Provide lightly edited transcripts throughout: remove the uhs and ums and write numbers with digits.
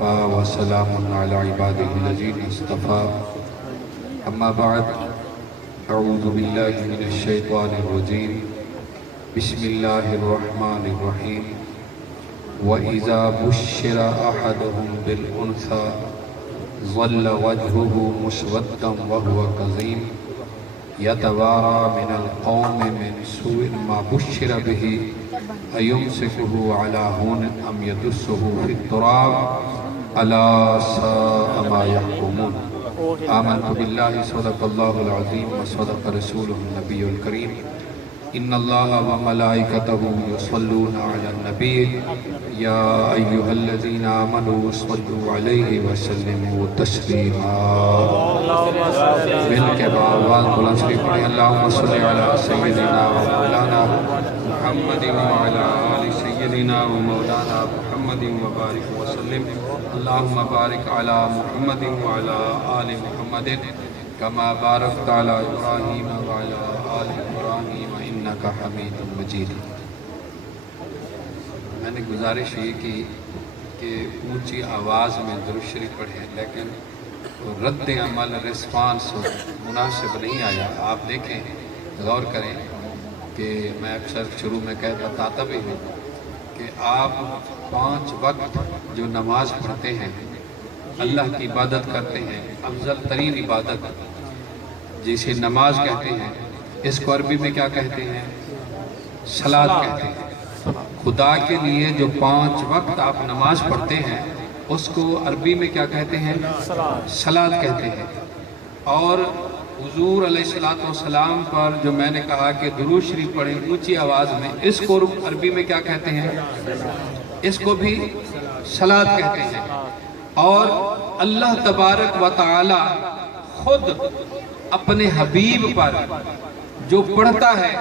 وكفى وسلام على عباده الذين اصطفى أما بعد أعوذ بالله من الشيطان الرجيم بسم الله الرحمن الرحيم وإذا بشر أحدهم بالأنثى ظل وجهه مسودا وهو كظيم يتوارى من القوم من سوء ما بشر به أيمسكه على هون أم يدسه في التراب ألا ساء ما يحكمون آمنت بالله صدق الله العظيم وصدق رسوله النبي الكريم إن الله وملائكته يصلون على النبي يا أيها الذين آمنوا صلوا عليه وسلموا تسليما مل کے بعد بلند شریف پڑھیں اللهم صل على سيدنا ومولانا محمد وعلى آل سيدنا ومولانا محمد وبارك وسلم اللهم بارك على محمد وعلى آل محمد كما باركت على إبراهيم وعلى آل إبراهيم إنك حميد مجيد۔ میں نے گزارش یہ کی کہ اونچی آواز میں درود شریف پڑھیں، لیکن رد عمل رسپانس مناسب نہیں آیا۔ آپ دیکھیں، غور کریں کہ میں اکثر شروع میں بتاتا بھی ہوں کہ آپ 5 وقت جو نماز پڑھتے ہیں، اللہ کی عبادت کرتے ہیں، افضل ترین عبادت جسے نماز کہتے ہیں، اس کو عربی میں کیا کہتے ہیں؟ صلاۃ کہتے ہیں۔ خدا کے لیے جو 5 وقت آپ نماز پڑھتے ہیں اس کو عربی میں کیا کہتے ہیں؟ صلاۃ کہتے ہیں۔ اور حضور علیہ السلام پر جو میں نے کہا کہ درود شریف پڑھیں اونچی آواز میں، اس کو عربی میں کیا کہتے ہیں؟ اس کو بھی صلاۃ کہتے ہیں۔ اور اللہ تبارک و تعالی خود اپنے حبیب پر جو پڑھتا ہے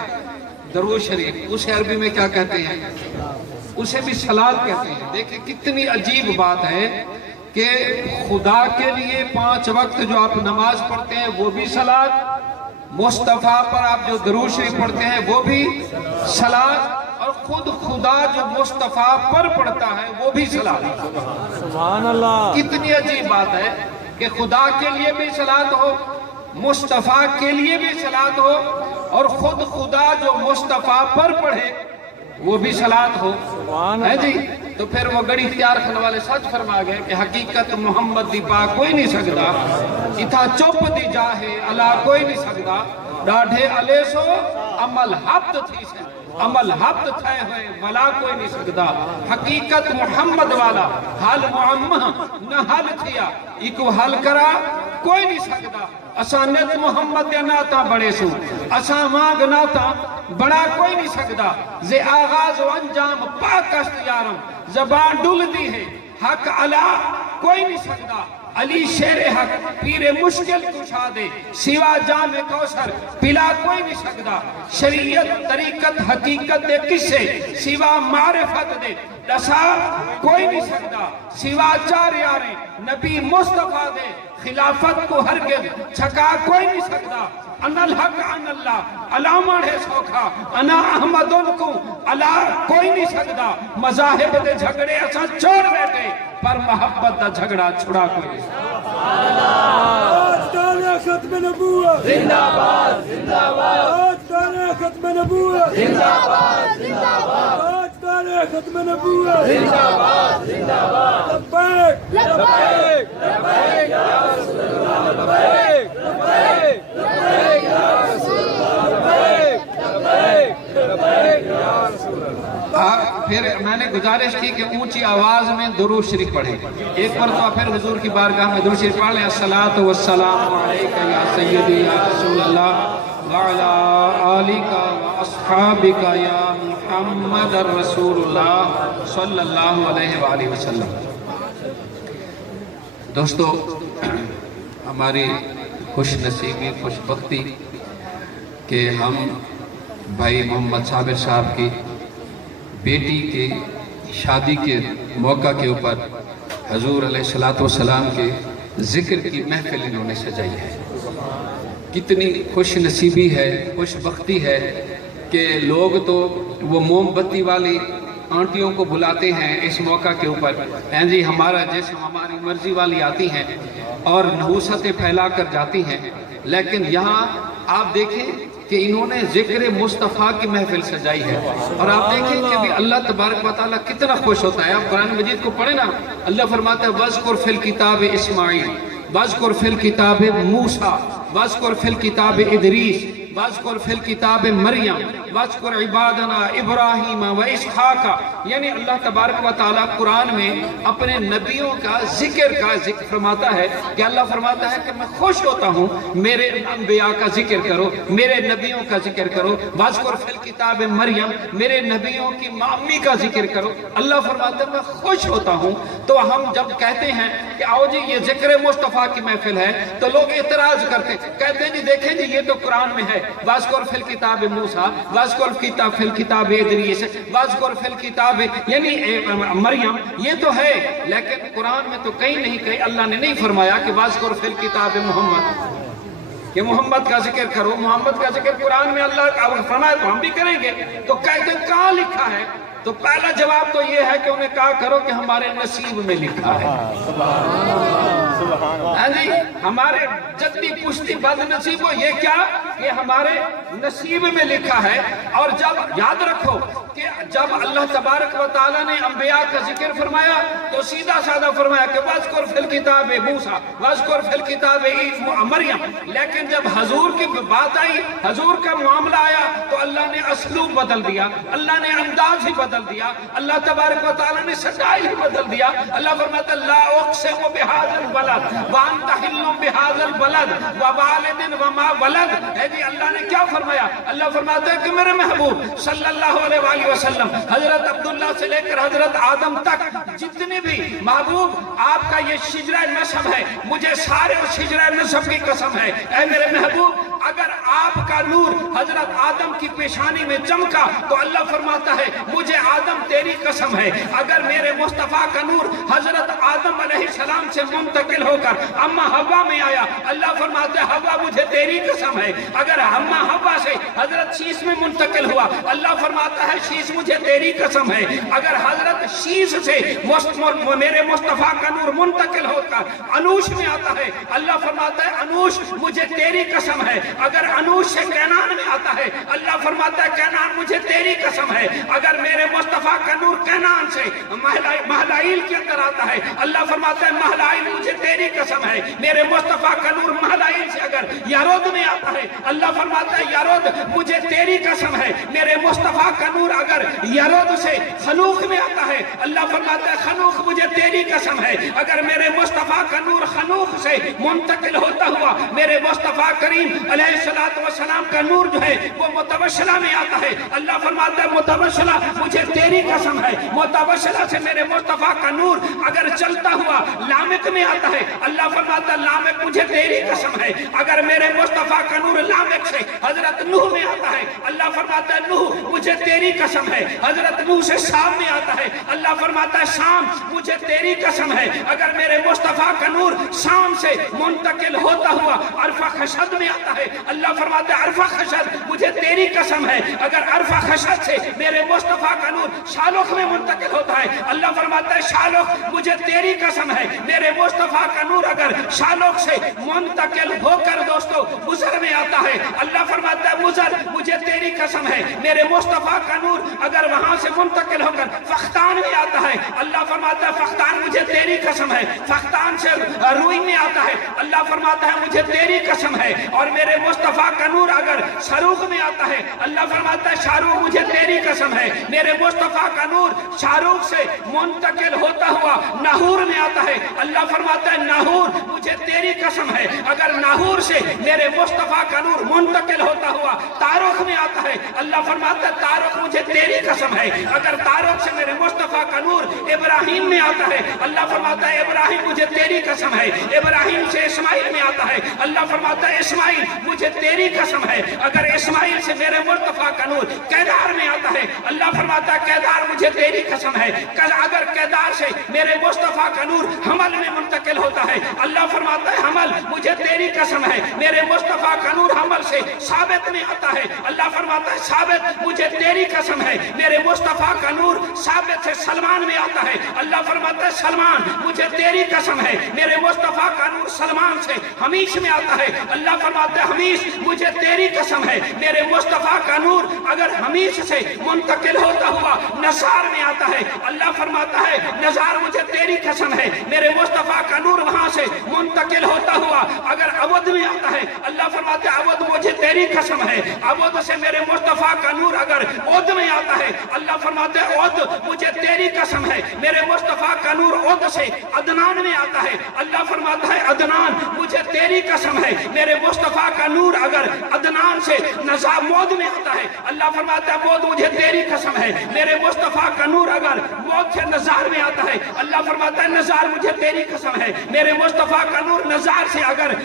درود شریف، اسے عربی میں کیا کہتے ہیں؟ اسے بھی صلاۃ کہتے ہیں۔ دیکھیں کتنی عجیب بات ہے کہ خدا کے لیے 5 وقت جو آپ نماز پڑھتے ہیں وہ بھی صلاۃ، مصطفیٰ پر آپ جو درود شریف پڑھتے ہیں وہ بھی صلاۃ، اور خود خدا جو مصطفیٰ پر پڑھتا ہے وہ بھی صلاۃ۔ سبحان اللہ! کتنی عجیب بات ہے کہ خدا کے لیے بھی صلاۃ ہو، مصطفیٰ کے لیے بھی صلاۃ ہو، اور خود خدا جو مصطفیٰ پر پڑھے وہ بھی صلاۃ ہو ہے جی۔ تو پھر وہ گڑی اختیار کرنے والے سچ فرما گئے کہ حقیقت محمد دی پا کوئی نہیں سکتا، اتھا چپ دی جاہے اللہ کوئی نہیں سکتا، ڈاڑھے علیہ سو عمل حبت تھی سے عمل حبت تھے ہوئے ولا کوئی نہیں سکتا، حقیقت محمد والا حال معمہ نہ حل تھیا ایک حل کرا کوئی نہیں سکتا، اساں نت محمد دے ناتا بڑے سو اساں مانگ ناتا بڑا کوئی نہیں سکتا، زے آغاز و انجام پاکست یارم زبان ڈول دی ہے حق علا کوئی نہیں سکتا، علی شیر حق پیر مشکل کشا دے سوا جام کوثر پلا کوئی نہیں سکتا، شریعت طریقت حقیقت دے کسے سوا معرفت دے دسا کوئی نہیں سکتا، سوا 4 یاریں نبی مصطفیٰ دے خلافت کو ہرگز چھکا کوئی نہیں سکتا، انا الحق ان اللہ علامہ ہے سوکھا انا احمد ان کو اللہ کوئی نہیں سکتا، مذاہب دے جھگڑے ایسا چھوڑ بیٹھے پر محبت دا جھگڑا چھڑا کوئی نہیں سکتا۔ آج دانے ختم نبوت زندہ باد زندہ باد، آج دانے ختم نبوت زندہ باد زندہ باد، آج دانے ختم نبوت زندہ باد زندہ باد، لبیک لبیک لبیک یا رسول اللہ، لبیک لبیک لبیک یا رسول اللہ، لبیک لبیک لبیک یا رسول اللہ۔ پھر میں نے گزارش کی کہ اونچی آواز میں درود شریف پڑھیں، ایک مرتبہ پھر حضور کی بارگاہ میں درود شریف پڑھ لیں، الصلاۃ والسلام علیک یا سیدی یا رسول اللہ وعلی آلک واصحابک یا محمد الرسول اللہ صلی اللہ علیہ وآلہ وسلم۔ دوستو، ہماری خوش نصیبی خوش بختی کہ ہم بھائی محمد صابر صاحب کی بیٹی کی شادی کے موقع کے اوپر حضور علیہ السلام کے ذکر کی محفل انہوں نے سجائی ہے۔ کتنی خوش نصیبی ہے، خوش بختی ہے کہ لوگ تو وہ موم بتی والی आंटियों को बुलाते हैं इस मौका के ऊपर, हैं जी हमारा जिस्म हमारी मर्जी वाली आती हैं और नहूसतें फैला कर जाती हैं, लेकिन यहाँ आप देखें कि इन्होंने जिक्र मुस्तफ़ा की महफिल सजाई है। और आप देखें कि अभी अल्लाह तबारक व तआला कितना खुश होता है। आप कुरान मजीद को पढ़े ना, अल्लाह फरमाता है वज़कुर फिल किताब इस्माईल, वज़कुर फिल किताब मूसा, वज़कुर फिल किताब इदरीस, वज़कुर फिल किताब मरियम, वज़कुर इबादना इब्राहीम व इसहाका। यानी अल्लाह तबारक व तआला कुरान में अपने नबियों का जिक्र फरमाता है कि अल्लाह फरमाता है कि मैं खुश होता हूँ, मेरे अंबिया का जिक्र करो, मेरे नबियों का जिक्र करो। वज़कुर फिल किताब मरियम, मेरे नबियों की मामी का जिक्र करो। अल्लाह फरमाता है मैं खुश होता हूँ। तो हम जब कहते हैं कि आओ जी ये जिक्र मुस्तफ़ा की महफिल है, तो लोग इतराज करते हैं, कहते हैं जी देखें जी ये तो कुरान में है, वज़कुर फिल किताब मूसा, वज़कुर फिल किताब इदरीस, वज़कुर फिल किताब यानी मरियम, ये तो है, लेकिन कुरान में तो कहीं नहीं कहीं अल्लाह ने नहीं फरमाया कि वज़कुर फिल किताब मोहम्मद, कि मोहम्मद का जिक्र करो। मोहम्मद का जिक्र कुरान में अल्लाह का फरमाया तो हम भी करेंगे, तो कहते हैं कहाँ लिखा है? तो पहला जवाब तो ये है कि उन्हें कहा करो कि हमारे नसीब में लिखा है। जी हमारे जद्दी पुश्ती बदनसीब हो, ये क्या, ये हमारे नसीब में लिखा है। और जब याद रखो कि जब अल्लाह तबारक व तआला ने अंबिया का जिक्र फरमाया तो सीधा साधा फरमाया कि वज़कुर फिल किताब मूसा, वज़कुर फिल किताब मरियम। लेकिन जब हजूर की बात आई, हजूर का मामला आया, तो अल्लाह ने असलूब बदल दिया, अल्लाह ने अंदाज ही बदल दिया, अल्लाह तबारक व तआला ने सच्चाई ही बदल दिया। अल्लाह फरमाता ला उक़सिमु बिहाज़िल बलद व अंत हिल्लुम बिहाज़िल बलद व वालिदिन व मा वलद। है जी अल्लाह ने क्या फरमाया? अल्लाह फरमाता है कि मेरे महबूब सल्लल्लाहु अलैहि वसल्लम, हजरत अब्दुल्ला से लेकर हजरत आदम तक जितने भी महबूब आपका ये शिजरा नसब है, मुझे सारे शिजरा नसब की कसम है, ऐ मेरे महबूब अगर आपका नूर हजरत आदम की पेशानी में चमका तो अल्लाह फरमाता है मुझे आदम तेरी कसम है। अगर मेरे मुस्तफा का नूर हजरत आदम अलैहिस्सलाम से मुंतकिल होकर अम्मा हव्वा में आया, अल्लाह फरमाता है हव्वा मुझे तेरी कसम है। अगर अम्मा हव्वा से हजरत शीश में मुंतकिल हुआ, अल्लाह फरमाता है शीश मुझे तेरी कसम है। अगर हजरत शीश से मेरे मुस्तफा का नूर मुंतकिल होकर अनूश में आता है, अल्लाह फरमाता है अनूश मुझे तेरी कसम है। अगर अनूश से कैनान में आता है, अल्लाह फरमाता है कैनान मुझे तेरी कसम है। अगर मेरे मुस्तफा का नूर कैनान से महलाइल के अंदर आता है, अल्लाह फरमाता है महलाइल मुझे तेरी कसम है। मेरे मुस्तफा का नूर महलाइल से अगर यारोद में आता है, अल्लाह फरमाता है यारोद मुझे तेरी कसम है। मेरे मुस्तफा का नूर अगर यारोद से खनूख में आता है, अल्लाह फरमाता है खनूख मुझे तेरी कसम है। अगर मेरे मुस्तफा का नूर खनूख से मुंतकिल होता हुआ मेरे मुस्तफा करीम अलैहिस्सलातु वस्सलाम का नूर जो है वो मुतवस्सिला में आता है, अल्लाह फरमाता है मुतवस्सिला मुझे तेरी कसम है। मुतवस्सिला से मेरे मुस्तफा का नूर अगर चलता हुआ लामिक में आता है, अल्लाह फरमाता है लामिक मुझे तेरी कसम है। अगर मेरे मुस्तफा का नूर लामिक से हजरत नूह में आता है, अल्लाह फरमाता है नूह मुझे तेरी कसम है। हजरत नूह से शाम में आता है, अल्लाह फरमाता है शाम मुझे तेरी कसम है। अगर मेरे मुस्तफा का नूर शाम से मुंतकिल होता हुआ अरफा खशद में आता है, अल्लाह फरमाता है अरफा खशद मुझे तेरी कसम है। अगर अरफा खशद से मेरे मुस्तफा का नूर शालुख में मुंतकिल होता है, अल्लाह फरमाता है शालुख मुझे तेरी कसम है। मेरे मुस्तफा का नूर अगर शालुख से मुंतकिल होकर दोस्तों मुजर में आता है, अल्लाह फरमाता है मुजर मुझे तेरी कसम है। मेरे मुस्तफा का नूर अगर वहां से मुंतकिल होकर फख्तान में आता है, अल्लाह फरमाता है फख्तान मुझे तेरी कसम है। फख्तान से रुई में आता है, अल्लाह फरमाता है मुझे तेरी कसम है। और मेरे मुस्तफा का नूर अगर शाहरुख में आता है, अल्लाह फरमाता है शाहरुख मुझे तेरी कसम है। मेरे मुस्तफा का नूर शाहरुख से मुंतकिल होता हुआ नाहूर में आता है, अल्लाह फरमाता है नाहूर मुझे तेरी कसम है। अगर नाहूर से मेरे मुस्तफा का नूर मुंतकिल होता हुआ तारुख में आता है, अल्लाह फरमाता है तारुख मुझे तेरी कसम है। अगर तारुख से मेरे मुस्तफा का नूर इब्राहिम में आता है, अल्लाह फरमाता है इब्राहिम मुझे तेरी कसम है। इब्राहिम से इस्माइल में आता है, अल्लाह फरमाता है इस्माइल मुझे तेरी कसम है। अगर इस्माइल से मेरे मुस्तफा का नूर कैदार में आता है, अल्लाह फरमाता है कैदार मुझे तेरी कसम है। अगर कैदार से मेरे मुस्तफा मुस्तफ़ा का नूर हमल में मुंतकिल होता है। अल्लाह फरमाता है हमल मुझे तेरी कसम है मेरे मुस्तफ़ा का नूर हमल से साबित में आता है। अल्लाह फरमाता है साबित मुझे तेरी कसम है मेरे मुस्तफ़ा का नूर साबित से सलमान में आता है। अल्लाह फरमाता है सलमान मुझे तेरी कसम है मेरे मुस्तफ़ा का नूर सलमान से हमीश में आता है। अल्लाह फरमाता है हमीश मुझे तेरी कसम है मेरे मुस्तफ़ा का नूर अगर हमीश से मुंतकिल होता हुआ नज़ार में आता है। अल्लाह फरमाता है नज़ार मुझे तेरी कसम है मेरे मुस्तफ़ा का नूर वहां से मुंतकिल होता हुआ अगर अवध में आता है। अल्लाह फरमाता है अवध मुझे तेरी कसम है अवध से मेरे मुस्तफ़ा का नूर अगर ओद में आता है। अल्लाह फरमाता है ओद मुझे तेरी कसम है मेरे मुस्तफ़ा का नूर ओद से अदनान में आता है। अल्लाह फरमाता है अदनान मुझे तेरी कसम है मेरे मुस्तफ़ा का नूर अगर अदनान से नज़ार मौद में आता है। अल्लाह फरमाता है मौद मुझे तेरी कसम है मेरे मुस्तफ़ा का नूर अगर मौत से नज़ार में आता है। अल्लाह फरमाता है नज़ार मुझे तेरी कसम है मेरे मुस्तफ़ा का नूर नज़ार से अगर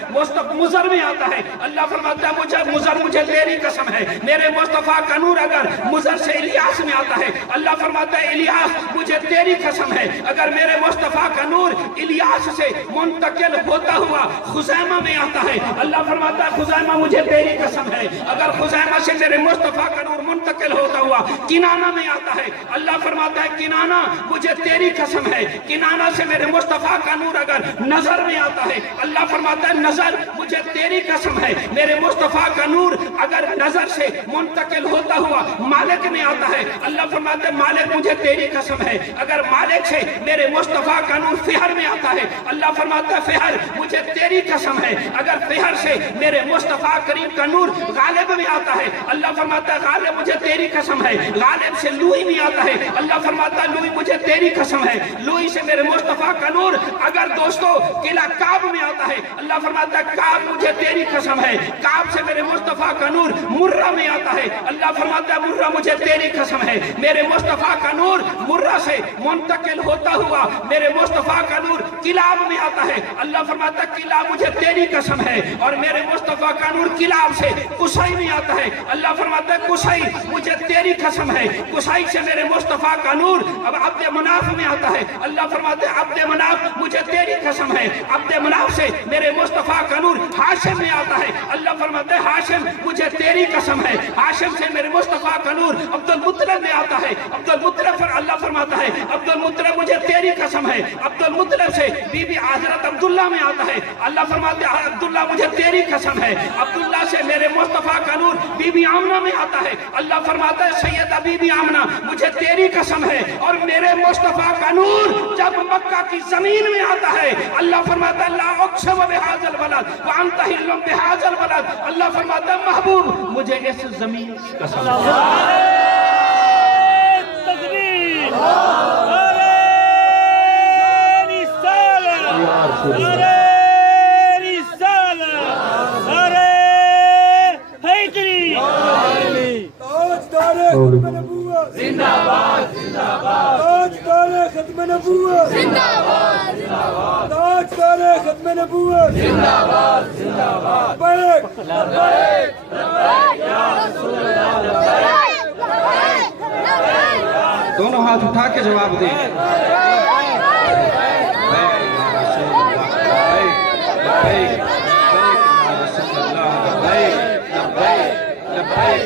मुज़र में आता है। अल्लाह फरमाता है मुझे मुज़र मुझे तेरी कसम है मेरे मुस्तफ़ा का नूर अगर मुज़र से इलियास में आता है। अल्लाह फरमाता है इलियास मुझे तेरी कसम है अगर मेरे मुस्तफ़ा का नूर इलियास से मुंतकिल होता हुआ खुज़ैमा में आता है। अल्लाह फरमाता है खुज़ैमा मुझे तेरी कसम है अगर खुज़ैमा से मेरे मुस्तफ़ा का नूर मुंतकिल होता हुआ किनाना में आता है। अल्लाह फरमाता है किनाना मुझे तेरी कसम है किनाना से मेरे मुस्तफ़ा का नूर अगर नज़र में आता है। अल्लाह फरमाता है नज़र मुझे तेरी कसम है मेरे मुस्तफ़ा का नूर अगर नज़र से मुंतकिल होता हुआ मालिक में आता है। अल्लाह फरमाता है मालिक मुझे तेरी कसम है अगर मालिक से मेरे मुस्तफ़ा का नूर फिहर में आता है। अल्लाह फरमाता है फिहर मुझे तेरी कसम है अगर फिहर से मेरे मुस्तफ़ा करीम का नूर गालिब में आता है। अल्लाह फरमाता है गालिब मुझे तेरी कसम है गालिब से लूई में आता है। अल्लाह फरमाता है लूई मुझे तेरी कसम है लूई से मेरे मुस्तफ़ा का नूर अगर दोस्तों किला काब में आता है। अल्लाह फरमाता है काब मुझे तेरी कसम है काब से मेरे मुस्तफ़ा का नूर मुर्रा में आता है। अल्लाह फरमाता है मुर्रा मुझे तेरी कसम है मेरे मुस्तफ़ा का नूर मुर्रा से मुंतकिल होता हुआ मेरे मुस्तफ़ा का नूर किलाब में आता है। अल्लाह फरमाता है किलाब मुझे तेरी कसम है और मेरे मुस्तफ़ा का नूर किलाब से कुसई में आता है। अल्लाह फरमाता है कुसई मुझे तेरी कसम है कुसई से मेरे मुस्तफ़ा का नूर अब अब्द मनाफ में आता है। अल्लाह फरमाता है अब्द मनाफ मुझे तेरी कसम है अब्द मनाफ से मेरे मुस्तफ़ा का नूर हाशिम में आता है। अल्लाह फरमाता है हाशिम मुझे तेरी कसम है हाशिम से मेरे मुस्तफ़ा का नूर अब्दुल मुत्तलिब में आता है। अब्दुल मुत्तलिब पर अल्लाह फरमाता है अब्दुल मुत्तलिब मुझे तेरी कसम है अब्दुल मुत्तलिब से बीबी हज़रत अब्दुल्ला में आता है। अल्लाह फरमाता है अब्दुल्ला मुझे तेरी कसम है अब्दुल्ला से मेरे मुस्तफ़ा का नूर बीबी आमना में आता है। अल्लाह फरमाता है सैयदा बीबी आमना मुझे तेरी कसम है और मेरे मुस्तफ़ा का नूर जब मक्का की जमीन में आता है। अल्लाह फरमाता है ला उक़सिमु बिहाज़ल बलद व अंता हिल्लुम बिहाज़ल बलद। अल्लाह फरमाता है महबूब मुझे इस जमीन की कसम जिंदाबाद जिंदाबाद ताजदार खत्म नबूवत जिंदाबाद जिंदाबाद ताजदार खत्म नबूवत जिंदाबाद जिंदाबाद लब्बैक लब्बैक लब्बैक या रसूल अल्लाह लब्बैक लब्बैक लब्बैक दोनों हाथ उठा के जवाब दें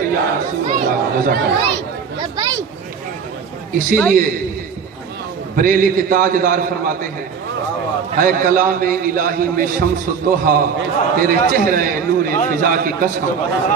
या रसूल अल्लाह जज़ाकल्लाह। इसीलिए बरेली के ताजदार फरमाते हैं है कलाम इलाही में शम्स दोहा तेरे चेहरे नूर फिजा की कसम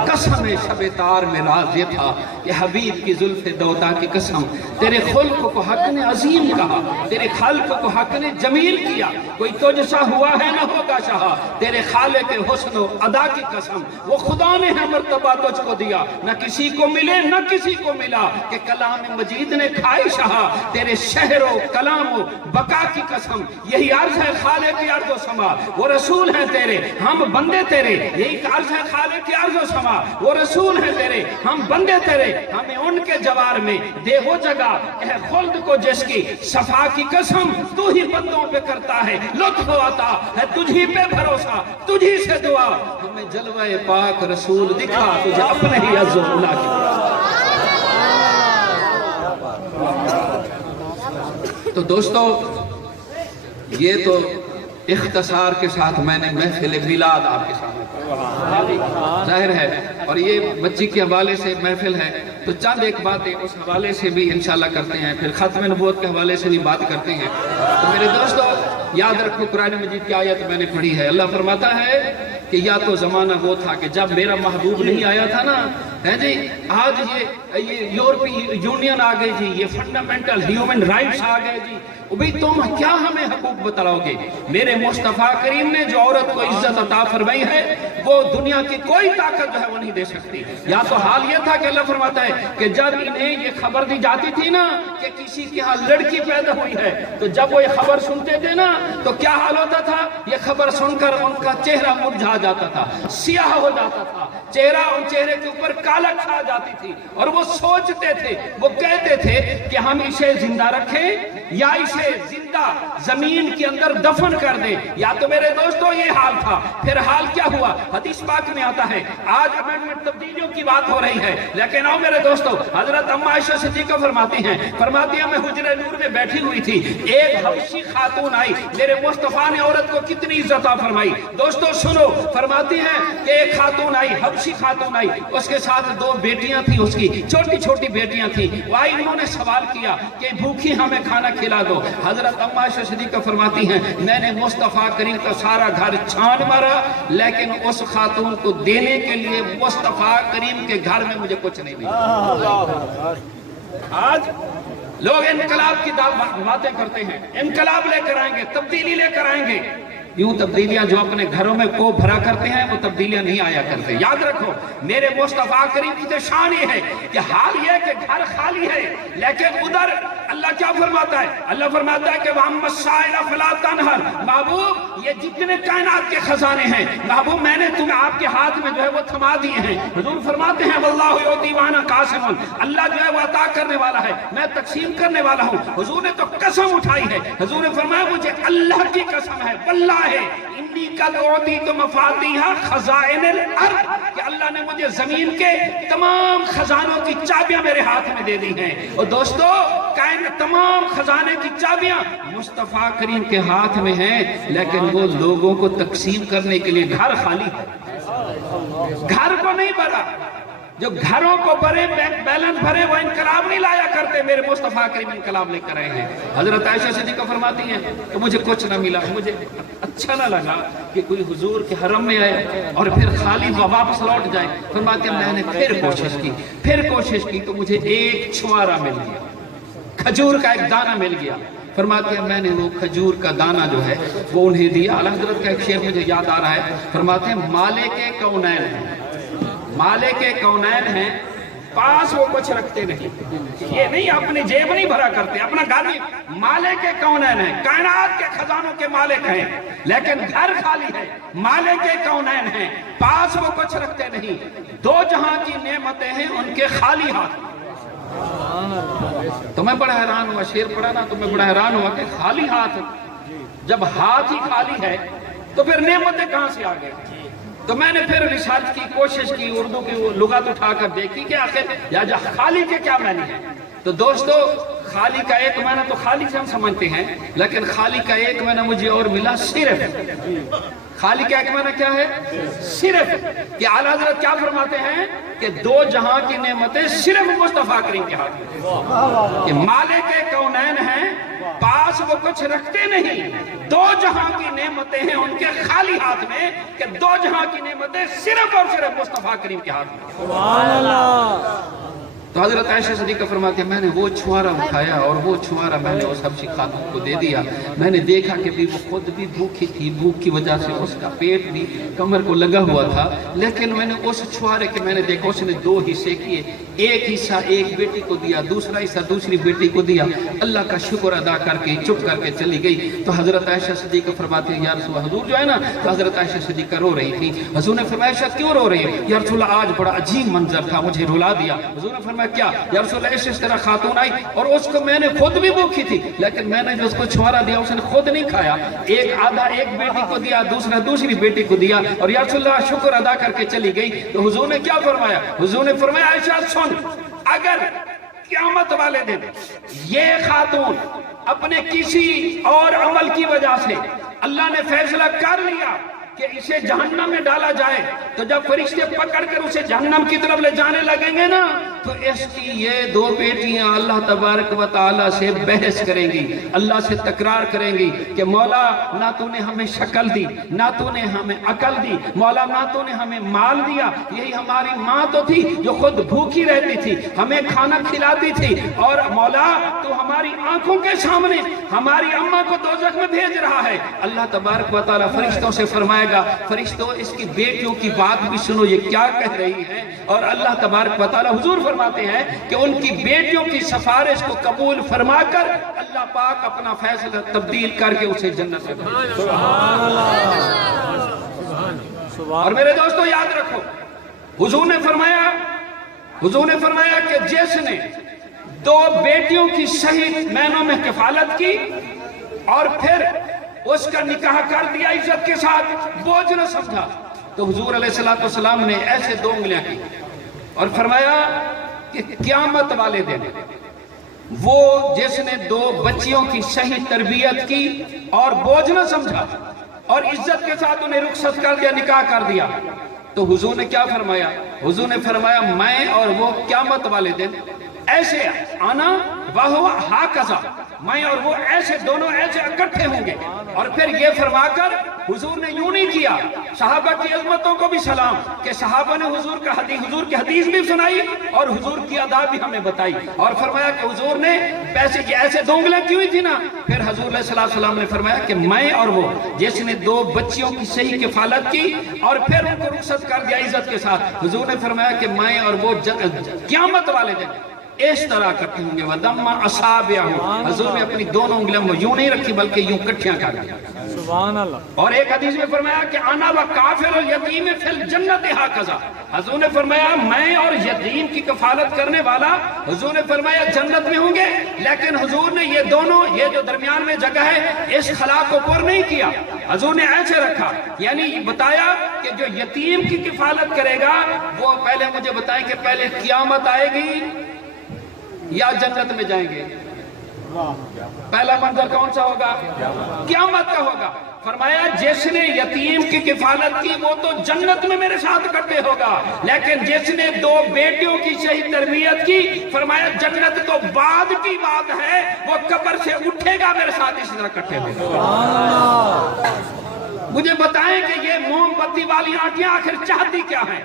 कसम शब तार में राज ये था कि हबीब की जुल्फ़े दौता की कसम तेरे खुल्क को हक ने अजीम कहा तेरे खल्क को हक ने जमील किया कोई तुझसा हुआ है न होगा शाह तेरे खाले के हुस्न अदा की कसम वो खुदा ने है मर्तबा तुझको दिया न किसी को मिले न किसी को मिला कि कलाम मजीद ने खाई शाह तेरे शहरो कलामो बका की कसम यही अर्ज है खाले की अर्ज़ो समा वो रसूल है तेरे हम बंदे तेरे यही अर्ज है खाले की अर्ज़ो समा वो रसूल है तेरे हम बंदे तेरे हमें उनके जवार में दे वो जगह है खुल्द को जिसकी सफा की कसम तू ही बंदों पे करता है लुत्फ आता है तुझी पे भरोसा तुझी से दुआ हमें जलवे पाक रसूल दिखा तुझे अपने ही अज़्ज़ो उला की। तो दोस्तों یہ تو اختصار کے ساتھ میں نے محفل میلاد آپ کے سامنے ظاہر ہے، اور یہ بچی کے حوالے سے محفل ہے تو چند ایک باتیں اس حوالے سے بھی انشاءاللہ کرتے ہیں، پھر ختم نبوت کے حوالے سے بھی بات کرتے ہیں۔ تو میرے دوستو یاد رکھو، قرآن مجید کی آیت میں نے پڑھی ہے، اللہ فرماتا ہے کہ یا تو زمانہ وہ تھا کہ جب میرا محبوب نہیں آیا تھا نا، ہے جی، آج یہ یورپی یونین آ گئی جی، یہ فنڈامنٹل ہیومن رائٹس آ گئے جی، بھئی تم کیا ہمیں حقوق بتلاؤ گے؟ میرے مصطفیٰ کریم نے جو عورت کو عزت عطا فرمائی ہے وہ دنیا کی کوئی طاقت جو ہے وہ نہیں دے سکتی۔ یا تو حال یہ تھا کہ اللہ فرماتا ہے کہ جب انہیں یہ خبر دی جاتی تھی نا کہ کسی کے ہاں لڑکی پیدا ہوئی ہے، تو جب وہ یہ خبر سنتے تھے نا تو کیا حال ہوتا تھا؟ یہ خبر سن کر ان کا چہرہ مرجھا جاتا تھا، سیاہ ہو جاتا تھا، چہرہ ان چہرے کے اوپر کالا چھا جاتی تھی، اور وہ سوچتے تھے، وہ کہتے تھے کہ ہم اسے زندہ رکھیں یا اسے زندہ زمین کے اندر دفن کر دیں۔ یا تو میرے دوستو یہ حال تھا۔ پھر حال کیا ہوا؟ حدیث پاک میں آتا ہے، آج امینڈمنٹ تبدیلیوں کی بات ہو رہی ہے، لیکن آؤ میرے دوستو، حضرت اما عائشہ صدیقہ فرماتی ہیں میں حجرہ نور میں بیٹھی ہوئی تھی، ایک حبشی خاتون آئی، میرے مصطفیٰ نے عورت کو کتنی عزت فرمائی۔ دوستو سنو، فرماتی ہیں کہ ایک خاتون آئی، حبشی خاتون آئی، اس کے ساتھ 2 بیٹیاں تھیں، اس کی چھوٹی چھوٹی بیٹیاں تھیں، وہ آئی، انہوں نے سوال کیا کہ بھوکی ہمیں کھانا کھلا دو۔ حضرت اما عائشہ صدیقہ فرماتی ہیں میں نے مصطفیٰ کریم کا سارا گھر چھان مارا، لیکن اس خاتون کو دینے کے لیے مصطفیٰ کریم کے گھر میں مجھے کچھ نہیں ملا۔ آج لوگ انقلاب کی باتیں کرتے ہیں، انقلاب لے کر آئیں گے، تبدیلی لے کر آئیں گے، یوں تبدیلیاں جو اپنے گھروں میں کو بھرا کرتے ہیں وہ تبدیلیاں نہیں آیا کرتے۔ یاد رکھو میرے مصطفیٰ کریم کی شان یہ ہے کہ حال یہ کہ گھر خالی ہے، لیکن ادھر اللہ کیا فرماتا ہے؟ اللہ فرماتا ہے کہ وَأَمَّا السَّائِلَ فَلَا تَنْهَرْ، محبوب یہ جتنے کائنات کے خزانے ہیں محبوب میں نے تمہیں آپ کے ہاتھ میں جو ہے وہ تھما دیے ہیں۔ حضور فرماتے ہیں وَاللَّهُ يُعْطِي وَأَنَا قَاسِمٌ، اللہ جو ہے وہ عطا کرنے والا ہے، میں تقسیم کرنے والا ہوں۔ حضور نے تو قسم اٹھائی ہے، حضور نے فرمایا مجھے اللہ کی قسم ہے، واللہ ہے انی قد اعطیت مفاتیح خزائن الارض، کہ اللہ نے مجھے زمین کے تمام خزانوں کی چابیاں میرے ہاتھ میں دے دی ہیں۔ اور دوستو تمام خزانے کی چابیاں مصطفیٰ کریم کے ہاتھ میں ہیں، لیکن وہ لوگوں کو تقسیم کرنے کے لیے گھر خالی ہے، گھر کو نہیں بھرا۔ جو گھروں کو بھرے بیلنس بھرے وہ انقلاب نہیں لایا کرتے، میرے مصطفیٰ کریم انقلاب لے کر آئے ہیں۔ حضرت عائشہ صدیقہ فرماتی ہیں کہ مجھے کچھ نہ ملا، مجھے اچھا نہ لگا کہ کوئی حضور کے حرم میں آئے اور پھر خالی واپس لوٹ جائے۔ فرماتی ہیں میں نے پھر کوشش کی تو مجھے ایک چھوارا مل گیا، کھجور کا ایک دانہ مل گیا۔ فرماتے ہیں میں نے وہ کھجور کا دانہ جو ہے وہ انہیں دیا۔ اعلیٰ حضرت کا ایک شعر مجھے یاد آ رہا ہے، فرماتے ہیں مالک کونین ہیں، مالک کونین ہیں، پاس وہ کچھ رکھتے نہیں، یہ نہیں اپنی جیب نہیں بھرا کرتے، اپنا گھر نہیں، مالک کونین ہیں، کائنات کے خزانوں کے مالک ہیں، لیکن گھر خالی ہے۔ مالک کونین ہیں، پاس وہ کچھ رکھتے نہیں، 2 جہاں کی نعمتیں ہیں ان کے خالی ہاتھ۔ تو میں بڑا حیران ہوا، شعر پڑھا نا تو میں بڑا حیران ہوا کہ خالی ہاتھ، جب ہاتھ ہی خالی ہے تو پھر نعمتیں کہاں سے آ گئی؟ تو میں نے پھر ریسرچ کی، کوشش کی، اردو کی لغت اٹھا کر دیکھی کہ آخر یا خالی کے کیا معنی ہے۔ تو دوستو خالی کا ایک معنی تو خالی سے ہم سمجھتے ہیں، لیکن خالی کا ایک معنی مجھے اور ملا صرف۔ خالی کا ایک معنی کیا ہے؟ صرف۔ کہ اعلیٰ حضرت کیا فرماتے ہیں کہ 2 جہاں کی نعمتیں صرف مصطفیٰ کریم کے ہاتھ میں، کہ مالک کونین ہیں، پاس وہ کچھ رکھتے نہیں، 2 جہاں کی نعمتیں ہیں ان کے خالی ہاتھ میں، کہ 2 جہاں کی نعمتیں صرف اور صرف مصطفیٰ کریم کے ہاتھ میں۔ سبحان اللہ۔ تو حضرت عائشہ صدیقہ فرماتی ہیں میں نے وہ چھوارا اٹھایا اور وہ چھوارا میں نے اس حبشی خاتون کو دے دیا۔ میں نے دیکھا کہ وہ خود بھی بھوکی تھی، بھوک کی وجہ سے اس کا پیٹ بھی کمر کو لگا ہوا تھا، لیکن میں نے اس چھوارے کے میں نے دیکھا اس نے 2 حصے کیے، ایک حصہ ایک بیٹی کو دیا، دوسرا حصہ دوسری بیٹی کو دیا۔ اللہ کا شکر ادا کر کے چپ کر کے چلی گئی۔ تو حضرت عائشہ صدیقہ فرماتی ہیں یا رسول اللہ، حضور جو ہے نا، تو حضرت عائشہ صدیقہ رو رہی تھی۔ حضور نے فرمایا عائشہ کیوں رو رہی ہے؟ یا رسول اللہ آج بڑا عجیب منظر تھا، مجھے رلا دیا۔ حضور نے فرمایا کیا؟ یا رسول اللہ اس طرح خاتون آئی اور اس کو میں نے خود بھی بھوکی تھی، لیکن میں نے جو اس کو چھوارا دیا اس نے خود نہیں کھایا، ایک آدھا ایک بیٹی کو دیا، دوسرا دوسری بیٹی کو دیا، اور یا رسول اللہ شکر ادا کر کے چلی گئی۔ تو حضور نے کیا فرمایا؟ حضور نے فرمایا عائشہ سن، اگر قیامت والے دن یہ خاتون अपने किसी और अमल की वजह से अल्लाह ने फैसला कर लिया कि इसे जहन्नम में डाला जाए, तो जब फरिश्ते पकड़कर उसे जहन्नम की तरफ ले जाने लगेंगे ना, तो इसकी ये दो बेटियां अल्लाह तबारक व तआला से बहस करेंगी, अल्लाह से तकरार करेंगी कि मौला ना तूने हमें शक्ल दी, ना तूने हमें अकल दी, मौला ना तूने हमें माल दिया, यही हमारी माँ तो थी जो खुद भूखी रहती थी, हमें खाना खिलाती थी, और मौला तू हमारी आंखों के सामने हमारी अम्मा को दोज़ख में भेज रहा है। अल्लाह तबारक व तआला फरिश्तों से फरमाएगा, फरिश्तों इसकी बेटियों की बात भी सुनो, ये क्या कह रही हैं। और अल्लाह तबारक व तआला हुजूर फरमाते हैं कि उनकी बेटियों की सिफारिश को कबूल फरमाकर अल्लाह पाक अपना फैसला तब्दील करके उसे जन्नत में भेजेगा। और मेरे दोस्तों याद रखो, हुजूर ने फरमाया कि जिसने दो बेटियों की सही मैनों में किफालत की और फिर उसका निकाह कर दिया इज्जत के साथ, बोझ न समझा, तो हुजूर अलैहिस्सलाम ने ऐसे दो उंगलियां की और फरमाया कि क़यामत वाले दिन वो जिसने दो बच्चियों की सही तरबियत की और बोझ न समझा और इज्जत के साथ उन्हें रुखसत कर दिया, निकाह कर दिया, तो हुजूर ने क्या फरमाया? हुजूर ने फरमाया मैं और वो क़यामत वाले दिन ऐसे आना वह हाकज़ा, मैं और वो ऐसे दोनों ऐसे इकट्ठे होंगे। और फिर ये फरमाकर हुजूर ने यूं नहीं किया, सहाबा की अज़मतों को भी सलाम कि सहाबा ने हुजूर की हदीस भी सुनाई और हुजूर की अदा भी हमें बताई, और फरमाया कि हुजूर ने ऐसे दो उंगलियां की हुई थी ना, फिर हुजूर सल्लल्लाहु अलैहि वसल्लम ने फरमाया कि मैं और वो जिसने दो बच्चियों की सही किफालत की और फिर उनको रुखसत कर दिया इज्जत के साथ, हुजूर ने फरमाया कि मैं और वो क़यामत वाले दिन इस तरह इकट्ठे होंगे। वदम्मा असाबियाहु, हुजूर ने अपनी दोनों उंगलियां यूं नहीं रखी बल्कि यूं इकट्ठियां कर दिया। सुभान अल्लाह। और एक हदीस में फरमाया कि आना व काफिर और यतीम फिल जन्नत हाकज़ा, हुजूर ने फरमाया मैं और यतीम की कफालत करने वाला, हुजूर ने फरमाया जन्नत में होंगे, लेकिन हुजूर ने ये दोनों, ये जो दरमियान में जगह है, इस खला को पूरा नहीं किया, हुजूर ने ऐसे रखा, यानी बताया कि जो यतीम की किफालत करेगा वो पहले मुझे बताएं कि पहले क़यामत आएगी या जन्नत में जाएंगे? पहला मंजर कौन सा होगा? क़यामत का होगा। फरमाया जिसने यतीम की किफालत की वो तो जन्नत में मेरे साथ इकट्ठे होगा, लेकिन जिसने दो बेटियों की सही तरबियत की, फरमाया जन्नत तो बाद की बात है, वो कब्र से उठेगा मेरे साथ इसी तरह इकट्ठे होगा। मुझे बताएं कि ये मोमबत्ती वाली आंटियां आखिर चाहती क्या है?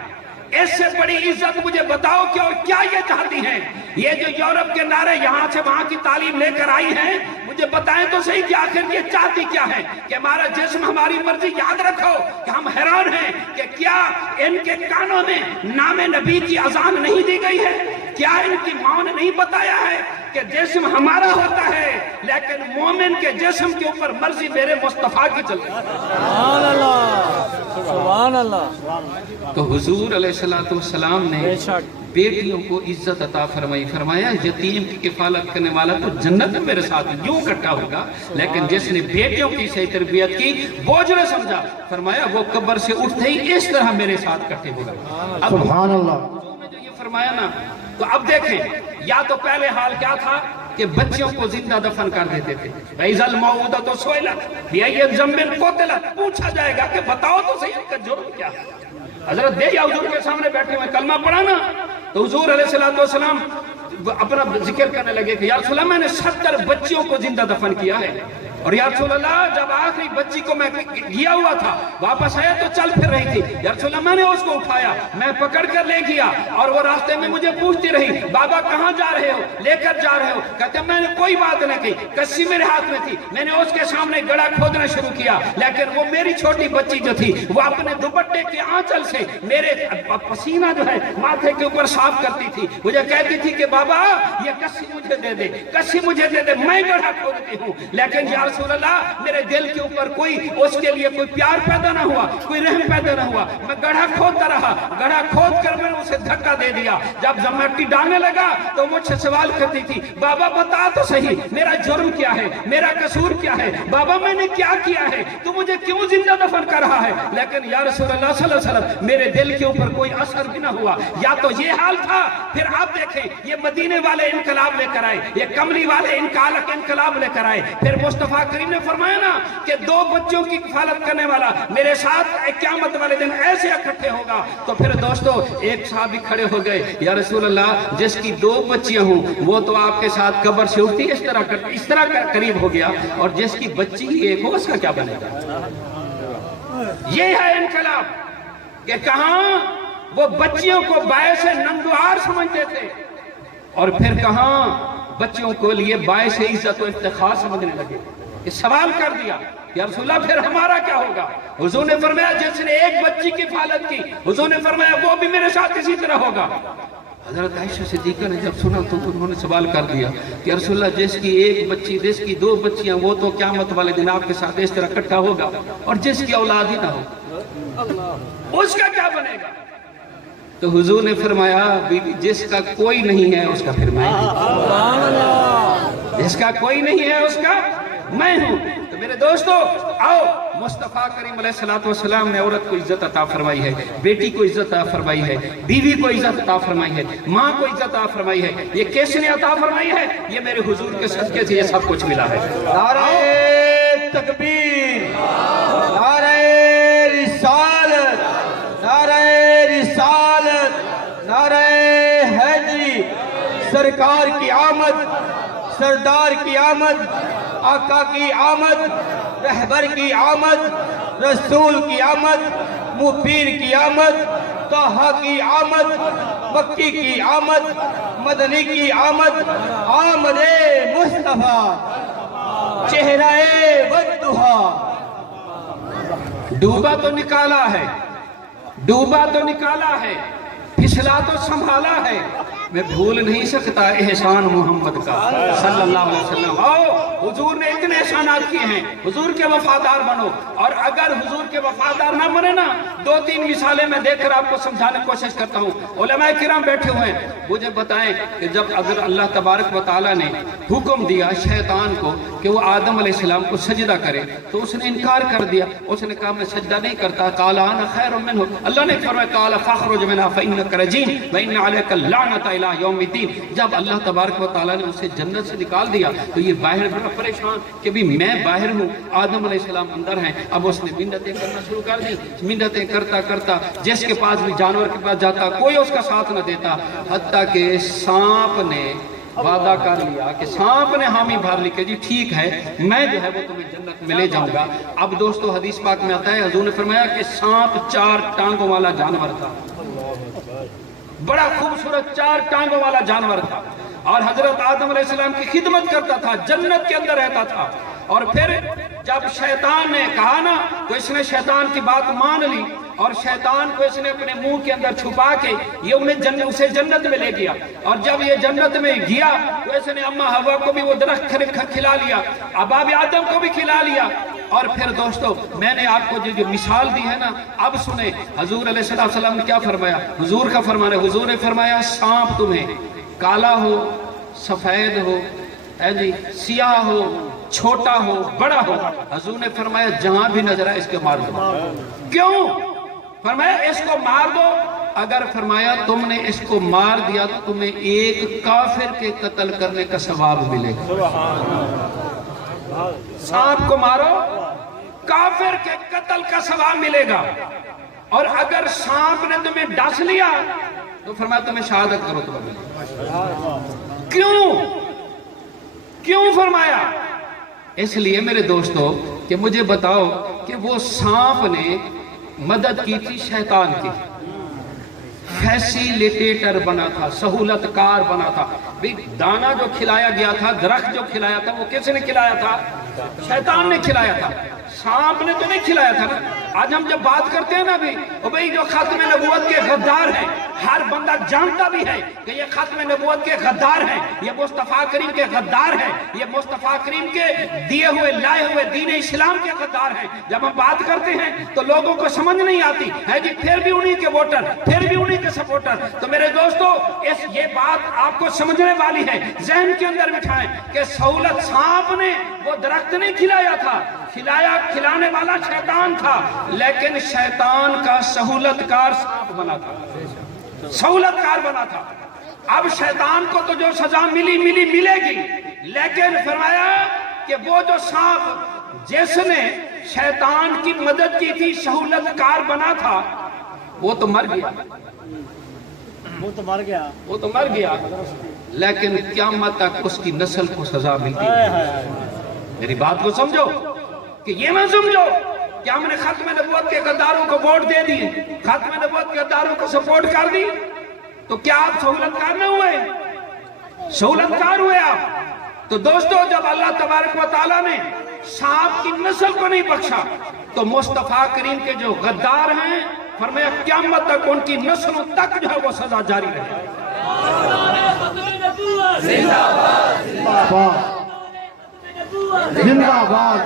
इससे बड़ी इज्जत मुझे बताओ कि और क्या ये चाहती हैं? ये जो यूरोप के नारे यहाँ से वहां की तालीम लेकर आई हैं, मुझे बताएं तो सही कि आखिर ये चाहती क्या है? कि हमारा जिस्म हमारी मर्जी। याद रखो कि हम हैरान हैं कि क्या इनके कानों में नामे नबी की अजान नहीं दी गई है? क्या इनकी माँ ने नहीं बताया है कि जिस्म हमारा होता है, लेकिन मोमिन के जिस्म के ऊपर मर्जी मेरे मुस्तफा की चलती है। सुभान अल्लाह। तो हुजूर अलैहिस्सलाम ने बेटियों को इज्जत अता फरमाई, फरमाया यतीम की किफालत करने वाला तो जन्नत में मेरे साथ यूं इकट्ठा होगा, लेकिन जिसने बेटियों की सही तरबियत की, बोझ न समझा, फरमाया वो कब्र से उठते ही इस तरह मेरे साथ इकट्ठे होगा। सुभान अल्लाह। हुजूर ने जो ये फरमाया ना, तो अब देखें, या तो पहले हाल क्या था कि बच्चियों को जिंदा दफन कर देते थे, वैज़ल मौऊदतु सुइलत बिअय्यि ज़ंबिन क़ुतिलत, पूछा जाएगा कि बताओ तो सही इनका जुर्म क्या है। हजरत देया हुजूर के सामने बैठे हुए कलमा पढ़ा ना, तो हुजूर अलैहिस्सलाम अपना जिक्र करने लगे कि या रसूल अल्लाह मैंने 70 बच्चियों को जिंदा दफन किया है, और या रसूल अल्लाह जब आखिरी बच्ची को मैं किया हुआ था, वापस आया तो चल फिर रही थी, या रसूल अल्लाह मैंने उसको उठाया, मैं पकड़ कर ले गया, और वो रास्ते में मुझे पूछती रही बाबा कहाँ जा रहे हो, लेकर जा रहे हो? कहते मैंने कोई बात नहीं की, कस्सी मेरे हाथ में थी, मैंने उसके सामने गड़ा खोदना शुरू किया, लेकिन वो मेरी छोटी बच्ची जो थी वो अपने दुपट्टे के आंचल से मेरे पसीना जो है माथे के ऊपर साफ करती थी, मुझे कहती थी कि बाबा ये कस्सी मुझे दे दे, कस्सी मुझे दे दे, मैं गड़ा खोदती हूँ, लेकिन या रसूल अल्लाह मेरे दिल के ऊपर कोई उसके लिए कोई प्यार पैदा ना हुआ, कोई रहम पैदा ना हुआ। मैं गड्ढा खोदता रहा, गड्ढा खोद कर मैंने उसे धक्का दे दिया। जब मिट्टी डालने लगा तो मुझसे सवाल करती थी, बाबा बता तो सही मेरा जुर्म क्या है, मेरा कसूर क्या है, बाबा मैंने क्या किया है, तू मुझे क्यों जिंदा दफन कर रहा है। लेकिन या रसूल अल्लाह सल्लल्लाहु अलैहि वसल्लम मेरे दिल के ऊपर कोई असर भी ना हुआ। या तो ये हाल था, फिर आप देखें ये मदीने वाले इनकलाब लेकर आए, ये कमली वाले इनकलाब लेकर आए। फिर मुस्तफा करीम ने फरमाया ना कि 2 बच्चों की किफालत करने वाला मेरे साथ क़यामत वाले दिन ऐसे इकट्ठे होगा। तो फिर दोस्तों एक साहबी खड़े हो गए, या रसूल अल्लाह जिसकी 2 बच्चियां हों वो तो आपके साथ कब्र से उठती इस तरह करीब हो गया, और जिसकी बच्ची ही एक हो उसका क्या बनेगा। ये है इनकलाब कि कहां वो बच्चियों को बायस नंदुहार समझते थे, और फिर कहां बच्चियों को लिए बायस इज्जत और इफ्तिखार समझने लगे। ये सवाल कर दिया, या रसूलल्लाह फिर हमारा क्या होगा। हुजूर ने फरमाया जिसने एक बच्ची की हिफाजत की, हुजूर ने फरमाया वो भी मेरे साथ इसी तरह होगा। हजरत आयशा सिद्दीक़ा ने जब सुना तो उन्होंने सवाल कर दिया कि रसूलल्लाह जिसकी एक बच्ची, जिसकी 2 बच्चियां, वो तो क़यामत वाले दिन आपके साथ इस तरह इकट्ठा होगा, और जिसकी औलाद ही ना हो उसका क्या बनेगा। तो हुजूर ने फरमाया बीबी जिसका कोई नहीं है उसका फिर मैं हूं, जिसका कोई नहीं है उसका मैं हूं। तो मेरे दोस्तों आओ, मुस्तफा करीम अलैहिस्सलातु वस्सलाम ने औरत को इज्जत अता फरमाई है, बेटी को इज्जत अता फरमाई है, बीवी को इज्जत अता फरमाई है, माँ को इज्जत अता फरमाई है। ये किसने अता फरमाई है? ये मेरे हुजूर के सदके से ये सब कुछ मिला है। नारे तकबीर, नारे रिसालत, नारे रिसालत, नारे हैदरी। सरकार की आमद, सरदार की आमद, आका की आमद, रहबर की आमद, रसूल की आमद, मुबीर की आमद, ताहा की आमद, मक्की की आमद, मदनी की आमद, आमदे मुस्तफा, चेहराए वद्दुहा। डूबा तो निकाला है, डूबा तो निकाला है, फिसला तो संभाला है, मैं भूल नहीं सकता एहसान मोहम्मद का सल्लल्लाहु अलैहि वसल्लम। आओ, हुजूर ने इतने एहसानात किए हैं, हुजूर के वफादार बनो। और अगर हुजूर के वफादार ना बने ना, 2-3 मिसालें मैं देखकर आपको समझाने की कोशिश करता हूँ। उलमाए किराम बैठे हुए हैं, मुझे बताएं कि जब अगर अल्लाह तबारक व तआला ने हुक्म दिया शैतान को कि वो आदम अलैहिस्सलाम को सजदा करे, तो उसने इनकार कर दिया। उसने कहा मैं सजदा नहीं करता। काला अना खैरुम मिन्हु, अल्लाह ने फरमाया काला फखरुज मिन्हा फइन्नका रजीम व इन्न अलैका लानत इला यौमिद्दीन। जब अल्लाह तबारक व तआला ने उसे जन्नत से निकाल दिया तो ये बाहर बड़ा परेशान कि भी मैं बाहर हूँ, आदम अलैहिस्सलाम अंदर हैं। अब उसने मिन्नतें करना शुरू कर दी, मिन्नतें करता करता जिसके पास भी जानवर के पास जाता कोई उसका साथ न देता, हत्ता कि सांप ने वादा कर लिया कि सांप ने हामी भर ली कि जी ठीक है मैं जो है वो तुम्हें जन्नत में ले जाऊंगा। अब दोस्तों हदीस पाक में आता है, हुजूर ने फरमाया कि सांप 4 टांगों वाला जानवर था, बड़ा खूबसूरत 4 टांगों वाला जानवर था, और हजरत आदम अलैहिस्सलाम की खिदमत करता था, जन्नत के अंदर रहता था। और फिर जब शैतान ने कहा ना, तो इसने शैतान की बात मान ली, और शैतान को इसने अपने मुंह के अंदर छुपा के ये उसे जन्नत में ले गया। और जब ये जन्नत में गया तो इसने अम्मा हवा को भी वो दरख्त खिला लिया, अबाब आदम को भी खिला लिया। और फिर दोस्तों मैंने आपको जो मिसाल दी है ना, अब सुने हुजूर अलैहिस्सलातु वस्सलाम ने क्या फरमाया। हुजूर का फरमाना, हुजूर ने फरमाया सांप तुम्हें काला हो, सफेद हो, जी सियाह हो, छोटा हो, बड़ा हो, हुजूर ने फरमाया जहां भी नजर आए इसको मार दो। क्यों? फरमाया इसको मार दो। अगर फरमाया तुमने इसको मार दिया तो तुम्हें एक काफिर के कत्ल करने का सवाब मिलेगा। सांप को मारो, काफिर के कत्ल का सवाब मिलेगा। और अगर सांप ने तुम्हें डस लिया तो फरमाया तुम्हें शहादत करो तो मिलेगा। क्यों? क्यों फरमाया? इसलिए मेरे दोस्तों कि मुझे बताओ कि वो सांप ने मदद की थी शैतान की, फैसिलिटेटर बना था, सहूलतकार बना था। दाना जो खिलाया गया था, दरख्त जो खिलाया था, वो किसने खिलाया था? शैतान ने खिलाया था। सांप ने तो नहीं खिलाया था ना। आज हम जब बात करते हैं ना भाई जो खत्म नबूवत के गद्दार हैं, हर बंदा जानता भी है कि ये खत्म नबूवत के गद्दार हैं, ये मुस्तफा करीम के गद्दार हैं, ये मुस्तफा करीम के दिए हुए लाए हुए दीन इस्लाम के गद्दार हैं। जब हम बात करते हैं तो लोगों को समझ नहीं आती है जी, फिर भी उन्हीं के वोटर, फिर भी उन्हीं के सपोर्टर। तो मेरे दोस्तों ये बात आपको समझने वाली है, जहन के अंदर बिठाएं कि सहूलत सांप ने वो दरख्त नहीं खिलाया था, खिलाने वाला शैतान था, लेकिन शैतान का सहूलतकार सांप बना था, सहूलतकार बना था। अब शैतान को तो जो सजा मिलेगी, लेकिन फरमाया कि वो जो सांप जिसने शैतान की मदद की थी, सहूलतकार बना था, वो तो मर गया, वो तो मर गया, लेकिन क़यामत तक उसकी नस्ल को सजा मिलती है। मेरी बात को समझो कि ये ना समझो कि हमने खत्म नबूवत के गद्दारों को वोट दे दिए, खत्म नबूवत के गद्दारों को सपोर्ट कर दी, तो क्या आप सहूलतकार न हुए? सहूलतकार हुए आप। तो दोस्तों जब अल्लाह तबारक व तआला ने सांप की नस्ल को नहीं बख्शा, तो मुस्तफा करीम के जो गद्दार हैं, फरमाया क़यामत तक उनकी नस्लों तक जो है वो सजा जारी रहे। जिंदाबाद जिंदाबाद जिंदाबाद।